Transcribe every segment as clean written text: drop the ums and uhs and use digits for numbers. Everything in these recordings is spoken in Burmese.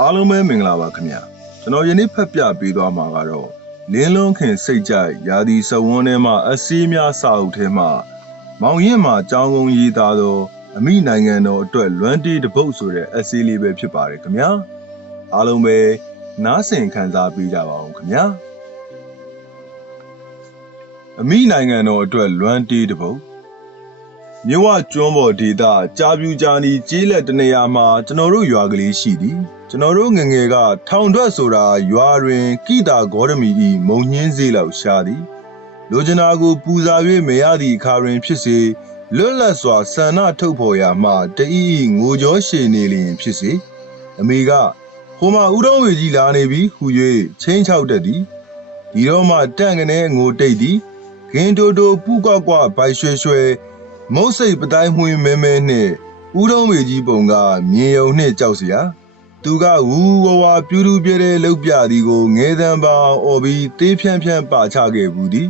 အားလုံးပဲမင်္ဂလာပါခင်ဗျာကျွန်တော်ယနေ့ဖတ်ပြပေးသွားမှာကတော့လင်းလုံးခင်စိတ်ကြိုက်ရာသီစဝန်းထဲမှာအစည်းများစာအုပ်ထဲမှာမောင်ရင်မှာကြောင်းကုန်းရေးသားသောအမိနိုင်ငံတော်အတွက်လွမ်းတီးတပုတ်ဆိုတဲ့အစည်းလေးပဲဖြစ်ပါတယ်ခင်ဗျာအားလုံးပဲနားဆင်ခံစားပေးကြပါဦးခင်ဗျာအမိနိုင်ငံတော်အတွက်လွမ်းတီးတပုတ်မြဝကျွန်းပေါ်ဒေသကြာပြူကြာနီကျေးလက်တနေရာမှာကျွန်တော်တို့ရွာကလေးရှိသည်ကျွန်တော်တို့ငငယ်ကထောင်ထွက်ဆိုတာရွာတွင်ကိတာဂေါရမီဤမုံညင်းစေးလောက်ရှားသည်လိုချနာကိုပူဇာ၍မရသည့်အခါတွင်ဖြစ်စေလွတ်လပ်စွာဆန္ဒထုတ်ဖော်ရာမှတဤငိုကြောရှည်နေလျင်ဖြစ်စေအမေကဟိုမှာဥတော်ဝေကြီးလာနေပြီဟူ၍ချင်းချောက်တတ်သည်ဒီတော့မှတန့်ကနေငိုတိတ်သည်ဂင်းတိုတိုပူကွကွဘိုက်ရွှဲရွှဲမုတ်စိတ်ပတိုင်းမွှေးမဲမဲနှင့်ဥတော်ဝေကြီးပုံကမြင်ယုံနှင့်ကြောက်စရာသူကဝူဝဝပြူးပြူးပြဲတဲ့လှုပ်ပြသည်ကိုငဲတန်းပေါင်းအော်ပြီးတေးဖြန့်ဖြန့်ပါချခဲ့ဘူးသည်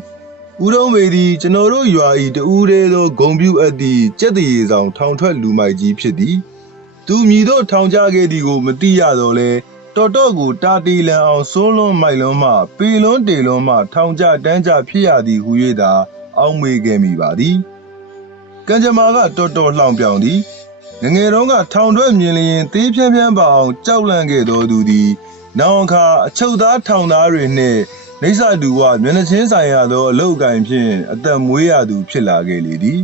ဥတော်ဝေသည်ကျွန်တော်တို့ရွာဤတူးသေးသောဂုံပြူအပ်သည့်ကြက်တရေဆောင်ထောင်ထွက်လူမိုက်ကြီးဖြစ်သည်သူမြည်သောထောင်ကြခဲ့သည်ကိုမသိရတော့လဲတော်တော်ကိုတာတီလန်အောင်စိုးလွန်မိုက်လွန်မှပေလွန်တေလွန်မှထောင်ကြတန်းကြဖြစ်ရသည်ဟူ၍သာအောက်မေ့ခဲ့မိပါသည်ကံကြမ္မာကတော်တော်လှောင်ပြောင်သည်ငငယ်တုန်းကထောင်ထွက်မြင်လျင်သေးဖြန်းဖြန်းပါအောင်ကြောက်လန့်ခဲ့သောသူသည်နောက်အခါအချုပ်သားထောင်သားတွေနှင့်နေဆတူဝမျက်နှာချင်းဆိုင်ရသောအလုတ်ကိုင်ဖြင့်အသက်မွေးရသူဖြစ်လာခဲ့လေသည်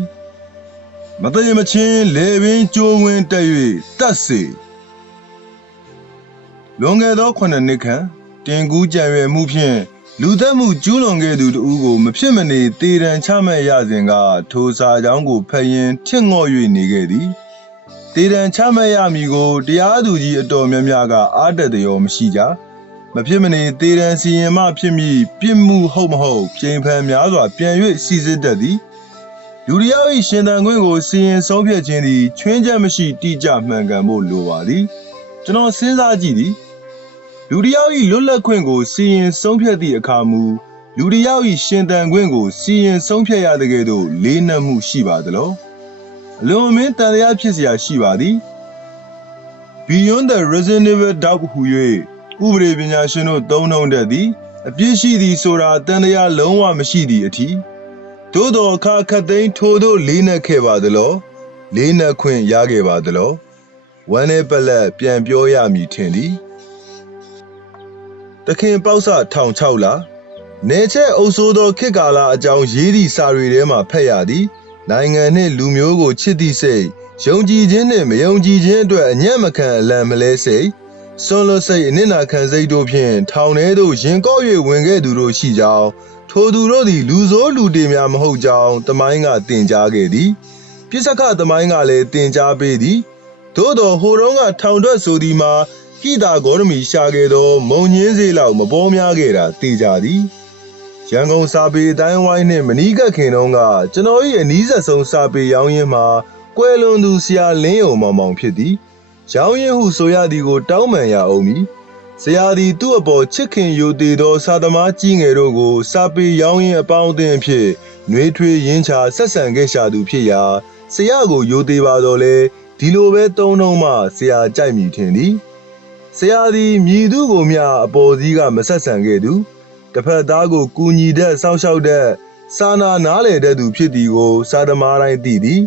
မသိမချင်းလေပင်ကျိုးဝင်းတက်၍တတ်စေလွန်ခဲ့သော9နှစ်ခန့်တင်ကူးကြံရွယ်မှုဖြင့်လူသက်မှုကျူးလွန်ခဲ့သူတို့ကိုမဖြစ်မနေတေတံချမှတ်ရစဉ်ကထိုစာကြောင်းကိုဖတ်ရင်းထင့်ငော့၍နေခဲ့သည်တေတံချမှတ်ရမည်ကိုတရားသူကြီးအတော်များများကအားတက်သည်ရောမရှိကြမဖြစ်မနေတေတံစီရင်မှဖြစ်မည်ပြစ်မှုဟုတ်မဟုတ်ပြင်ဖန်များစွာပြန်၍စီစစ်တတ်သည်လူတယောက်၏ရှင်သန်ခွင့်ကိုစီရင်ဆုံးဖြတ်ခြင်းသည်ချွင်းချက်မရှိတိကျမှန်ကန်ဖို့လိုပါသည်ကျွန်တော်စဉ်းစားကြည့်သည်လူတယောက်၏လွတ်လပ်ခွင့်ကိုစီရင်ဆုံးဖြတ်သည့်အခါမူလူတယောက်၏ရှင်သန်ခွင့်ကိုစီရင်ဆုံးဖြတ်ရတဲ့ကဲ့သို့လေးနက်မှုရှိပါသလားအလွန်အမင်းတန်တရားဖြစ်เสียရှိပါသည် Beyond the reasonable doubt ဟူ၍ဥပဒေပညာရှင်တို့သုံးနှုန်းတတ်သည်အပြစ်ရှိသည်ဆိုတာတန်တရားလုံးဝမရှိသည့်အထိသို့တော်အခါခတ်သိမ်းထိုတို့လေးနက်ခဲ့ပါသလားလေးနက်ခွင့်ရခဲ့ပါသလားဝမ်းနဲ့ပလက်ပြန်ပြောရမည်ထင်သည်တခင်ပေါက်စ1600လာနေချက်အုပ်စိုးသောခေတ်ကာလအကြောင်းရေးသည့်စာတွေထဲမှာဖတ်ရသည်နိုင်ငံနှင့်လူမျိုးကိုချစ်သည့်စိတ်ယုံကြည်ခြင်းနှင့်မယုံကြည်ခြင်းအတွက်အညံ့မခံအလံမလဲစိတ်စွန့်လွတ်စိတ်အနစ်နာခံစိတ်တို့ဖြင့်ထောင်ထဲသို့ရင်ကော့၍ဝင်ခဲ့သူတို့ရှိကြောင်းထိုသူတို့သည်လူဆိုးလူတေများမဟုတ်ကြောင်းတမိုင်းကတင်ကြားခဲ့သည်ပြစ္ဆကတမိုင်းကလည်းတင်ကြားပေးသည်သို့တော်ဟိုတုန်းကထောင်ထွက်ဆိုသည်မှာကိတာဂေါရမီရှာခဲ့သောမုံညင်းစေးလောက်မပေါ်များခဲ့တာသိကြသည်ရန်ကုန်စာပေအတိုင်းဝိုင်းနှင့်မနီးကပ်ခင်တုန်းကကျွန်တော်၏အနီးဆက်ဆုံးစာပေရောင်းရင်းမှာကွယ်လွန်သူဆရာလင်းယုံမောင်မောင်ဖြစ်သည်ရောင်းရင်းဟုဆိုရသည်ကိုတောင်းပန်ရအောင်မည်ဆရာသည်သူ့အပေါ်ချစ်ခင်ယိုသေးသောစာသမားကြီးငယ်တို့ကိုစာပေရောင်းရင်းအပေါင်းအသင်းအဖြစ်နှွေးထွေးရင်းချဆက်ဆံခဲ့ရှာသူဖြစ်ရာဆရာကိုယိုသေးပါတော့လေဒီလိုပဲတုံးတုံးမှဆရာကြိုက်မိထင်သည်ဆရာသည်မြည်သူကိုမျှအပေါ်စီးကမဆက်ဆံခဲ့သူတစ်ဖက်သားကိုကူညီတတ်စောင့်ရှောက်တတ်စာနာနားလည်တတ်သူဖြစ်သည်ကိုစာသမားတိုင်းသိသည်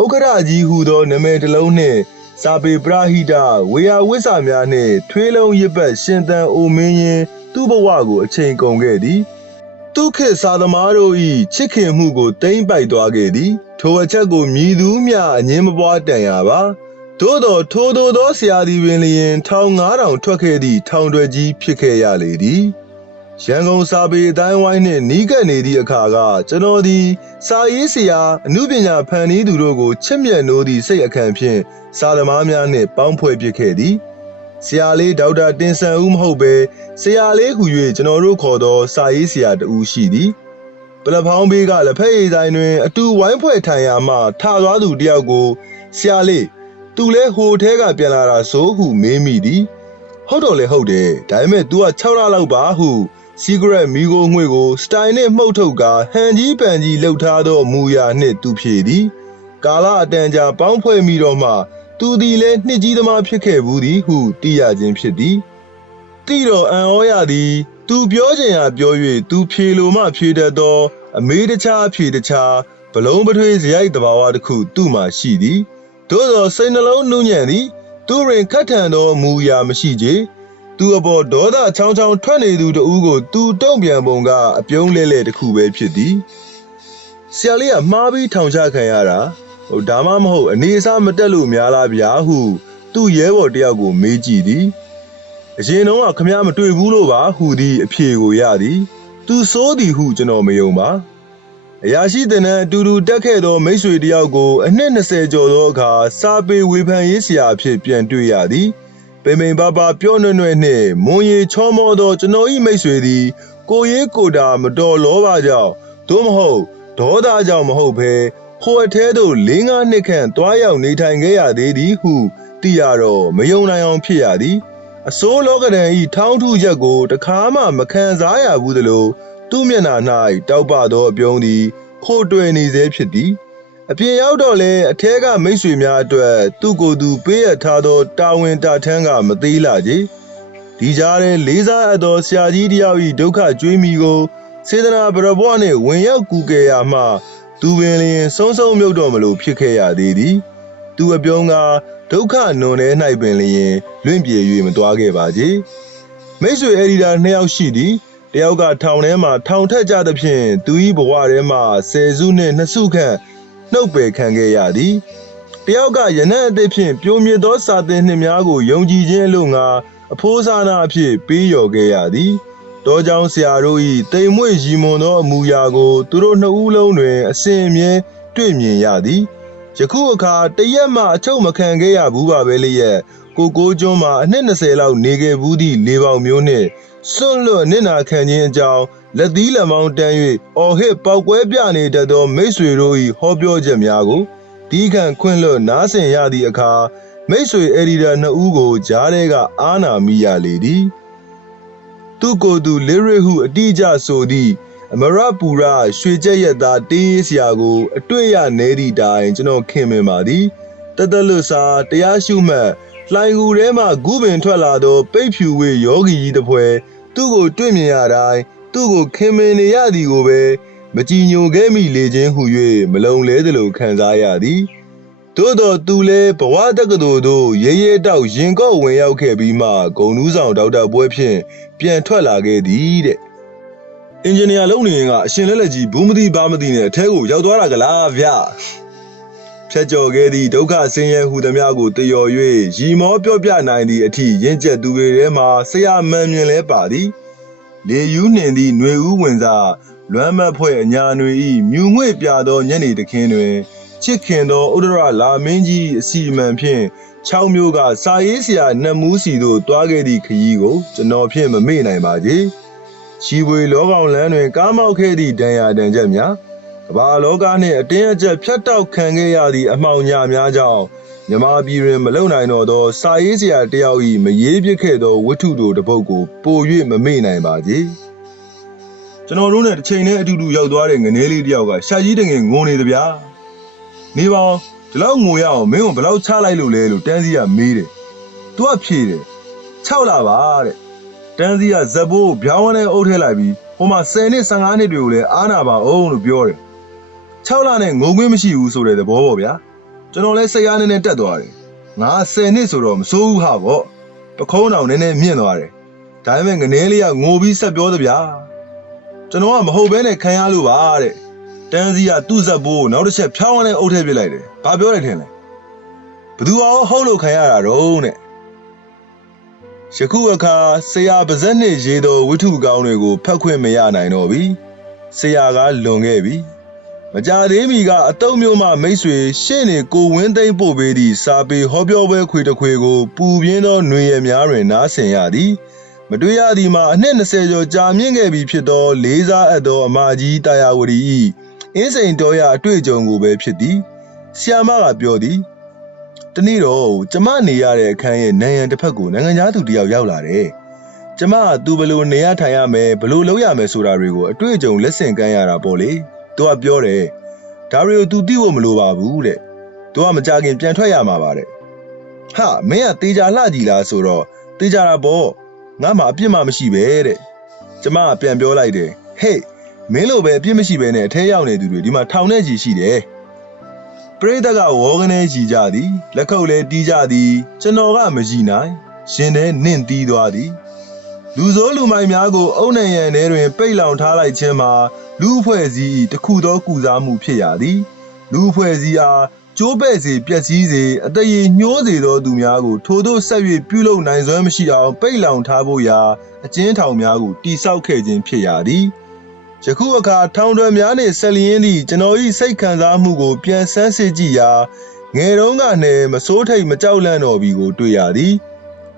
ဥက္ကဋ္ဌကြီးဟူသောနာမည်တစ်လုံးနှင့်စာပေပရဟိတဝေယဝိဆာများနှင့်ထွေးလုံးရစ်ပတ်ရှင်သန်အိုမင်းရင်သူ့ဘဝကိုအချိန်ကုန်ခဲ့သည်သူခေတ်စာသမားတို့၏ချစ်ခင်မှုကိုတိမ့်ပိုက်သွားခဲ့သည်ထိုအချက်ကိုမြည်သူမျှအငင်းမပွားတန်ရပါသို့တော်ထိုသို့သောဆရာသည်ပင်လျင်1500ထွက်ခဲ့သည့်ထောင်ထွက်ကြီးဖြစ်ခဲ့ရလေသည်ရန်ကုန်စာပေအတိုင်းဝိုင်းနှင့်နီးကပ်နေသည့်အခါကကျွန်တော်သည်စာရေးဆရာအမှုပညာဖန်တီးသူတို့ကိုချစ်မြတ်နိုးသည့်စိတ်အခံဖြင့်စာသမားများနှင့်ပေါင်းဖွဲ့ဖြစ်ခဲ့သည်ဆရာလေးဒေါက်တာတင်ဆန်ဦးမဟုတ်ပဲဆရာလေးဟူ၍ကျွန်တော်တို့ခေါ်သောစာရေးဆရာတဦးရှိသည်ပလက်ဖောင်းဘေးကလက်ဖက်ရည်ဆိုင်တွင်အတူဝိုင်းဖွဲ့ထိုင်ရာမှထသွားသူတယောက်ကိုဆရာလေးသူလဲဟိုထဲကပြန်လာတာဆိုဟုမေးမိသည်ဟုတ်တော့လေဟုတ်တယ်ဒါပေမဲ့ तू က6လလောက်ပါဟုစီဂရက်မီဂိုငွေကိုစတိုင်နှင့်မှုတ်ထုတ်ကာဟန်ကြီးပန်ကြီးလှုပ်ထားသောမူရာနှင့်သူဖြည့်သည်ကာလအတန်ကြာပေါင်းဖွဲ့မိတော့မှ သူသည်လည်းနှစ်ကြီးသမားဖြစ်ခဲ့ဘူးသည်ဟုသိရခြင်းဖြစ်သည်သိတော့အံ့ဩရသည်သူပြောချင်ရာပြော၍သူဖြေလိုမှဖြေတတ်သောအမေးတခြားဖြေတခြားဘလုံးပထွေးစရိုက်တဘာဝတစ်ခုသူ့မှာရှိသည်သို့သောစိတ်နှလုံးနှူးညံ့သည်သူတွင်ခတ်ထန်သောမူအရာမရှိချေသူအပေါ်ဒေါသချောင်းချောင်းထွက်နေသူတဦးကိုသူတုံ့ပြန်ပုံကအပြုံးလဲလဲတစ်ခုပဲဖြစ်သည်ဆရာလေးကမှားပြီးထောင်ချခံရတာဒါမှမဟုတ်အနေအစားမတက်လို့များလားဗျာဟုသူ့ရဲဘော်တယောက်ကိုမေးကြည့်သည်အရင်တော့ခမရမတွေ့ဘူးလို့ပါဟုသည်အဖြေကိုရသည်သူစိုးသည်ဟုကျွန်တော်မယုံပါအရာရှိတဲ့နဲ့အတူတူတက်ခဲ့သောမိတ်ဆွေတယောက်ကိုအနှစ်20ကျော်သောအခါစာပေဝေဖန်ရေးဆရာအဖြစ်ပြန်တွေ့ရသည်ပိန်ပိန်ပါပါပြောနွဲ့နွဲ့နှင့်မွန်ရီချောမောသောကျွန်တော်၏မိတ်ဆွေသည်ကိုရေးကိုတာမတော်လောပါကြောင့်သို့မဟုတ်ဒေါသကြောင့်မဟုတ်ဘဲဟိုအထဲသို့4-5နှစ်ခန့်တွားရောက်နေထိုင်ခဲ့ရသေးသည်ဟုသိရတော့မယုံနိုင်အောင်ဖြစ်ရသည်အစိုးလောကဒဏ်ဤထောင်းထုချက်ကိုတခါမှမခံစားရဘူးသလိုသူ့မျက်နှာ၌တောက်ပသောအပြုံးသည်ခိုတွေ့နေစေဖြစ်သည်အပြင်ရောက်တော့လဲအထဲကမိတ်ဆွေများအတွက်သူ့ကိုယ်သူပေးရထားသောတာဝန်တာထမ်းကမသေးလာကြဒီကြားထဲလေးစားအပ်သောဆရာကြီးတယောက်၏ဒုက္ခကြွေးမိကိုစေတနာပရဘွားနှင့်ဝင်ရောက်ကူကယ်ရမှသူပင်လျင်ဆုံးဆုံးမြုပ်တော်မလို့ဖြစ်ခဲ့ရသေးသည်သူအပြုံးကဒုက္ခနွန်ထဲ၌ပင်လျင်လွင့်ပြေ၍မသွားခဲ့ပါကြမိတ်ဆွေအက်ဒီတာ2ယောက်ရှိသည်တယောက်ကထောင်ထဲမှာထောင်ထက်ကြသဖြင့်သူ၏ဘဝထဲမှာ10စုနှင့်2စုခန့်နှုတ်ပယ်ခံခဲ့ရသည်တယောက်ကယနံ့အသည့်ဖြင့်ပြိုမြစ်သောစာသင်နှစ်များကိုယုံကြည်ခြင်းအလို့ငါအဖိုးစားနာအဖြစ်ပေးလျော်ခဲ့ရသည်တောကြောင့်ဆရာတို့၏တိမ်မွေ့ရီမွန်သောအမူအရာကိုသူတို့နှစ်ဦးလုံးတွင်အစဉ်အမြဲတွေ့မြင်ရသည်ယခုအခါတရက်မှအချုပ်မခံခဲ့ရဘူးပါပဲလျက်ကိုကျွန်းမှာအနှစ်20လောက်နေခဲ့ဘူးသည့်လေပေါင်မျိုးနှင့်စွန့်လွတ်နစ်နာခံခြင်းအကြောင်းလက်သီးလက်မောင်းတန်း၍အော်ဟစ်ပေါက်ကွဲပြနေတတ်သောမိတ်ဆွေတို့၏ဟောပြောချက်များကိုဒီခံခွင့်လွတ်နားဆင်ရသည့်အခါမိတ်ဆွေအက်ဒီတာ2ဦးကိုကြားထဲကအားနာမိရလေသည်သူကိုယ်သူလီရစ်ဟုအတိအကျဆိုသည့်အမရပူရရွှေကြက်ရက်သားတေးဆရာကိုအတွေ့ရနေသည့်တိုင်ကျွန်တော်ခင်မင်ပါသည်တသက်လွတ်စာတရားရှုမှတ်လှိုင်ကူထဲမှဂူပင်ထွက်လာသောပိတ်ဖြူဝေယောဂီကြီးတစ်ဖွဲသူ့ကိုတွေ့မြင်ရတိုင်းသူ့ကိုခင်မင်နေရသည်ကိုပဲမကြည်ညိုခဲ့မိလေခြင်းဟု၍မလုံလဲသလိုခံစားရသည်သို့တော့သူလည်းဘဝတက္ကသိုလ်သို့ရဲရဲတောက်ရင်ကော့ဝင်ရောက်ခဲ့ပြီးမှဂုံနူးဆောင်ဒေါက်တာပွဲဖြင့်ပြန်ထွက်လာခဲ့သည်တဲ့အင်ဂျင်နီယာလုပ်နေရင်ကအရှင်လက်လက်ကြီးဘူးမသိဘာမသိနဲ့အထဲကိုရောက်သွားတာကလားဗျဖြတ်ကျော်ခဲ့သည့်ဒုက္ခဆင်းရဲဟူသည်များကိုတယော်၍ရီမောပြောပြနိုင်သည့်အထိရင့်ကျက်သူတွေထဲမှဆရာမှန်မြင်လဲပါသည်လေယူးနှင်သည့်ຫນွေဦးဝင်စားလွမ်းမတ်ဖွဲ့အညာຫນွေဤမြူငွေ့ပြသောညနေတခင်းတွင်ချစ်ခင်သောဥဒရလာမင်းကြီးအစီအမံဖြင့်6မျိုးကစာရေးဆရာနှမူးစီတို့တွားခဲ့သည့်ခရီးကိုကျွန်တော်ဖြင့်မမေ့နိုင်ပါကြီးချီဝေလောကောင်လန်းတွင်ကားမောက်ခဲ့သည့်ဒဏ်ရာဒဏ်ချက်များကမ္ဘာလောကနှင့်အတင်းအကျပ်ဖြတ်တောက်ခံခဲ့ရသည့်အမှောင်ညာများကြောင့်မြမပြည်တွင်မလုံနိုင်တော့သောစာရေးဆရာတယောက်၏မရေးပြခဲ့သောဝတ္ထုတို့တစ်ပုဒ်ကိုပို၍မမေ့နိုင်ပါကြီးကျွန်တော်တို့နဲ့တစ်ချိန်နဲ့အတူတူရောက်သွားတဲ့ငနေလေးတယောက်ကရှာကြီးတငယ်ငိုနေသဗျာနေပါဒီလောက်ငိုရအောင်မင်းကဘယ်လောက်ချလိုက်လို့လဲလို့တန်းစီကမေးတယ်သူကဖြေတယ်6လပါတဲ့တန်းစီကဇက်ဘိုးဗျောင်းဝန်းနဲ့အုပ်ထဲလိုက်ပြီးဟိုမှာ10နှစ်15နှစ်တွေကိုလည်းအားနာပါအောင်လို့ပြောတယ်6လနဲ့ငုံခွင့်မရှိဘူးဆိုတဲ့သဘောပေါ့ဗျာကျွန်တော်လည်းစိတ်အားနည်းနည်းတက်သွားတယ်ငါ10နှစ်ဆိုတော့မစိုးဘူးဟာပေါ့ပခုံးတော်နည်းနည်းမြင့်သွားတယ်ဒါပေမဲ့ငနေလေးကငိုပြီးဆက်ပြောသဗျာကျွန်တော်ကမဟုတ်ဘဲနဲ့ခံရလို့ပါတဲ့တန်းစီကသူ့ဇက်ဘိုးနောက်တစ်ချက်ဖြောင်းဝန်းနဲ့အုပ်ထဲပြစ်လိုက်တယ်ဘာပြောလိုက်ထင်လဲဘသူအောင်ဟုတ်လို့ခံရတာတော့တဲ့ယခုအခါဆရာပါဇက်နှင့်ရေးသောဝတ္ထုကောင်းတွေကိုဖတ်ခွင့်မရနိုင်တော့ပြီဆရာကလွန်ခဲ့ပြီမကြသေးမီကအတုံးမျိုးမှမိတ်ဆွေရှေ့နေကိုဝင်းသိန်းပို့ပေးသည့်စာပေဟောပြောပွဲခွေတစ်ခွေကိုပူပြင်းသောຫນွေရများတွင်နားဆင်ရသည်မတွေ့ရသည်မှာအနှစ်20ကျော်ကြာမြင့်ခဲ့ပြီဖြစ်သောလေးစားအပ်သောအမကြီးတာယာဝတီ၏အင်းစိန်တော်ရအတွေ့အကြုံကိုပဲဖြစ်သည်ဆီယာမကပြောသည်တနေ့တော့ကျမနေရတဲ့အခန်းရဲ့နံရံတစ်ဖက်ကိုနိုင်ငံသားသူတယောက်ရောက်လာတယ်ကျမကသူဘလို့နေရထိုင်ရမယ်ဘလို့လုပ်ရမယ်ဆိုတာတွေကိုအတွေ့အကြုံလက်ဆင့်ကမ်းရတာပေါ့လေသူကပြောတယ်ဒါတွေကို तू သိဖို့မလိုပါဘူးတဲ့သူကမကြခင်ပြန်ထွက်ရမှာပါတဲ့ ဟာမင်းကတေချာလှကြည်လားဆိုတော့တေချာတာပေါ့ငါမှအပြစ်မှမရှိပဲတဲ့ကျမကပြန်ပြောလိုက်တယ်ဟေ့မင်းလိုပဲအပြစ်မရှိပဲနဲ့အထဲရောက်နေသူတွေဒီမှာထောင်ထဲကြီးရှိတယ်ပရိသတ်ကဝေါကနေကြီးကြသည်လက်ခုပ်လည်းတီးကြသည်ကျွန်တော်ကမကြည့်နိုင်ရှင်ထဲနင့်တီးသွားသည်လူစိုးလူမိုက်များကိုအုံနှံရံထဲတွင်ပိတ်လောင်ထားလိုက်ခြင်းမှာလူအဖွဲ့စည်းတစ်ခုသောကုစားမှုဖြစ်ရသည်လူအဖွဲ့စည်းအားကျိုးပဲ့စေပျက်စီးစေအတရေညှိုးစေသောသူများကိုထိုသို့ဆက်၍ပြုလုပ်နိုင်စွမ်းမရှိအောင်ပိတ်လောင်ထားဖို့ရာအကျဉ်းထောင်များကိုတိဆောက်ခဲ့ခြင်းဖြစ်ရသည်ယခုအခါထောင်တွင်များနှင့်ဆက်လျင်းသည့်ကျွန်တော်၏စိတ်ခံစားမှုကိုပြန်ဆန်းစစ်ကြည့်ရာငယ်တုန်းကနှင့်မစိုးထိတ်မကြောက်လန့်တော့ပြီကိုတွေ့ရသည်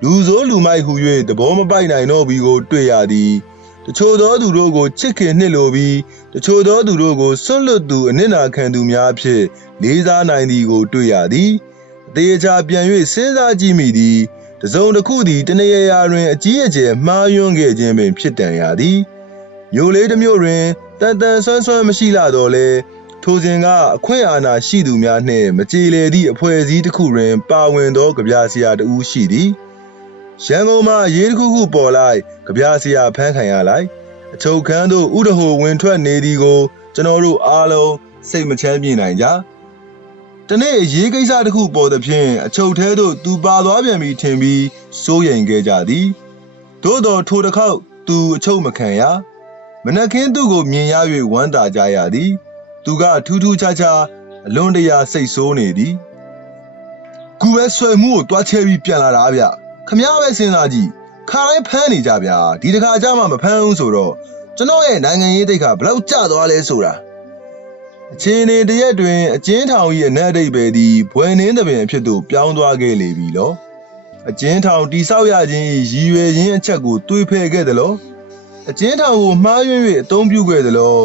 လူဆိုးလူမိုက်ဟု၍သဘောမပိုက်နိုင်တော့ပြီကိုတွေ့ရသည်တချို့သောသူတို့ကိုချစ်ခင်နှစ်လိုပြီးတချို့သောသူတို့ကိုဆွတ်လွတ်သူအနစ်နာခံသူများဖြင့်လေးစားနိုင်သည်ကိုတွေ့ရသည်အသေးချာပြန်၍စဉ်းစားကြည့်မိသည်တစုံတစ်ခုသည်တနေရာတွင်အကြီးအကျယ်မှားယွင်းခဲ့ခြင်းပင်ဖြစ်တန်ရသည်မျိုးလေးတစ်မျိုးတွင်တန်တန်ဆွမ်းဆွမ်းမရှိလာတော့လဲထိုစဉ်ကအခွင့်အာဏာရှိသူများနှင့်မကြေလည်သည့်အဖွဲ့အစည်းတစ်ခုတွင်ပါဝင်သောကြပြဆရာတဦးရှိသည်ရန်ကုန်မှာရေးတစ်ခုခုပေါ်လိုက်ကြပြဆရာဖမ်းခံရလိုက်အချုပ်ခန်းသို့ဥဒဟိုဝင်ထွက်နေသည်ကိုကျွန်တော်တို့အားလုံးစိတ်မချမ်းမြေ့နိုင်ကြတနေ့ရေးကိစ္စတစ်ခုပေါ်သဖြင့်အချုပ်ထဲသို့သူပါသွားပြန်ပြီထင်ပြီးစိုးရိမ်ခဲ့ကြသည်သို့တော်ထိုတစ်ခေါက်သူအချုပ်မခံရမနက်ခင်းသူ့ကိုမြင်ရ၍ဝမ်းသာကြရသည်သူကထူးထူးခြားခြားအလွန်တရာစိတ်ဆိုးနေသည်ကူပဲဆွဲမှုကိုတွားချဲပြီးပြန်လာတာဗျခမည်းပဲစဉ်းစားကြည့်ခါတိုင်းဖမ်းနေကြဗျာဒီတစ်ခါကျမှမဖမ်းဘူးဆိုတော့ကျွန်တော်ရဲ့နိုင်ငံရေးတိတ်ခါဘလောက်ကျသွားလဲဆိုတာအချင်းနေတရက်တွင်အကျဉ်းထောင်၏အနက်အဓိပ္ပာယ်သည်ဘွယ်နှင်းသပင်အဖြစ်သို့ပြောင်းသွားခဲ့လေပြီလောအကျဉ်းထောင်တိဆောက်ရခြင်းရည်ရွယ်ခြင်းအချက်ကိုတွေးဖယ်ခဲ့သလိုအကျဉ်းထောင်ကိုမှားယွင်း၍အသုံးပြုခဲ့သလို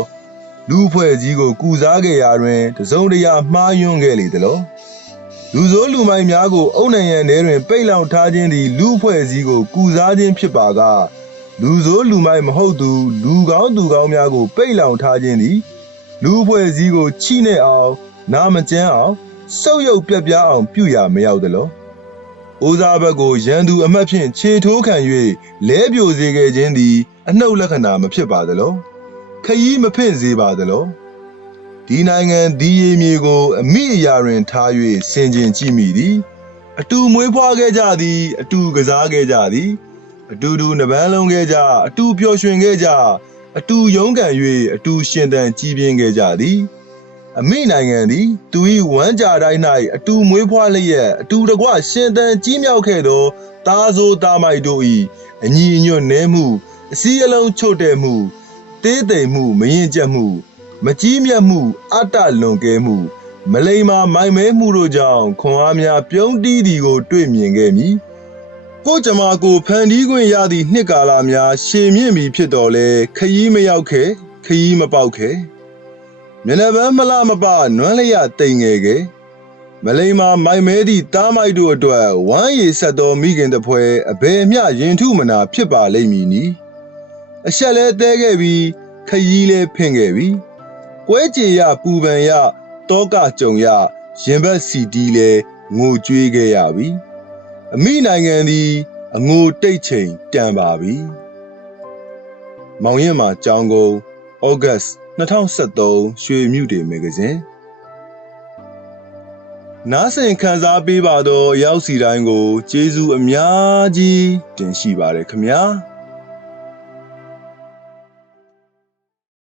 လူဖွဲ့စည်းကိုကုစားခဲ့ရာတွင်တစုံတရာမှားယွင်းခဲ့လေသလိုလူဆိုးလူမိုက်များကိုအုံနှံရံထဲတွင်ပိတ်လောင်ထားခြင်းသည်လူဖွဲ့စည်းကိုကုစားခြင်းဖြစ်ပါကလူဆိုးလူမိုက်မဟုတ်သူလူကောင်းသူကောင်းများကိုပိတ်လောင်ထားခြင်းသည်လူဖွဲ့စည်းကိုချိနဲ့အောင်နာမကျန်းအောင်ဆုပ်ယုပ်ပြက်ပြားအောင်ပြုရာမရောက်သလိုဦးစားဘက်ကိုရန်သူအမတ်ဖြင့်ခြေထိုးခံ၍လဲပြိုစေခဲ့ခြင်းသည်အနှုတ်လက္ခဏာမဖြစ်ပါသလိုခရီးမဖင့်စေပါသလိုဒီနိုင်ငံဒီရေမြေကိုအမိအရာတွင်ထား၍ဆင်ခြင်ကြည့်မိသည်အတူမွေးဖွားခဲ့ကြသည်အတူကစားခဲ့ကြသည်အတူတူနှပန်းလုံးခဲ့ကြအတူပျော်ရွှင်ခဲ့ကြအတူရုန်းကန်၍အတူရှင်သန်ကြီးပြင်းခဲ့ကြသည်အမိနိုင်ငံသည်သူ၏ဝမ်းကြာတိုင်း၌အတူမွေးဖွားလျက်အတူတကွရှင်သန်ကြီးမြောက်ခဲ့သောသားစိုးသားမိုက်တို့၏အညီအညွတ်နှဲမှုအစည်းအလုံးချို့တဲ့မှုတေးသိမ်မှုမရင်ကျက်မှုမကြီးမြတ်မှုအတ္တလွန်ကဲမှုမလိမ္မာမိုက်မဲမှုတို့ကြောင့်ခွန်အားများပြုံးတီးသည်ကိုတွေ့မြင်ခဲ့မည်ကိုကြမကိုဖန်တီးခွင့်ရသည့်နှစ်ကာလများရှည်မြင့်ပြီဖြစ်တော်လဲခရီးမရောက်ခဲ့ခရီးမပေါက်ခဲ့မျက်နှာပန်းမလမပနွမ်းလျက်တိမ်ငယ်ခဲ့မလိမ္မာမိုက်မဲသည့်တားမိုက်တို့အတွက်ဝမ်းရည်ဆက်သောမိခင်တပွဲအဘယ်မျှရင်ထုမနာဖြစ်ပါလိမ့်မည်နီအဆက်လဲတဲခဲ့ပြီးခရီးလဲဖင်ခဲ့ပြီးကွဲကြေရပူပန်ရတောကကြုံရရင်ဘတ်စီတီးလဲငိုကြွေးခဲ့ရပြီအမိနိုင်ငံသည်အငိုတိတ်ချိန်တန်ပါပြီမောင်ရင်မှာကြောင်းကုန်ဩဂတ်2013ရွှေမြူတေမဂ္ဂဇင်းနားဆင်ခန်းစားပေးပါသောရောက်စီတိုင်းကိုကျေးဇူးအများကြီးတင်ရှိပါတယ်ခင်ဗျာ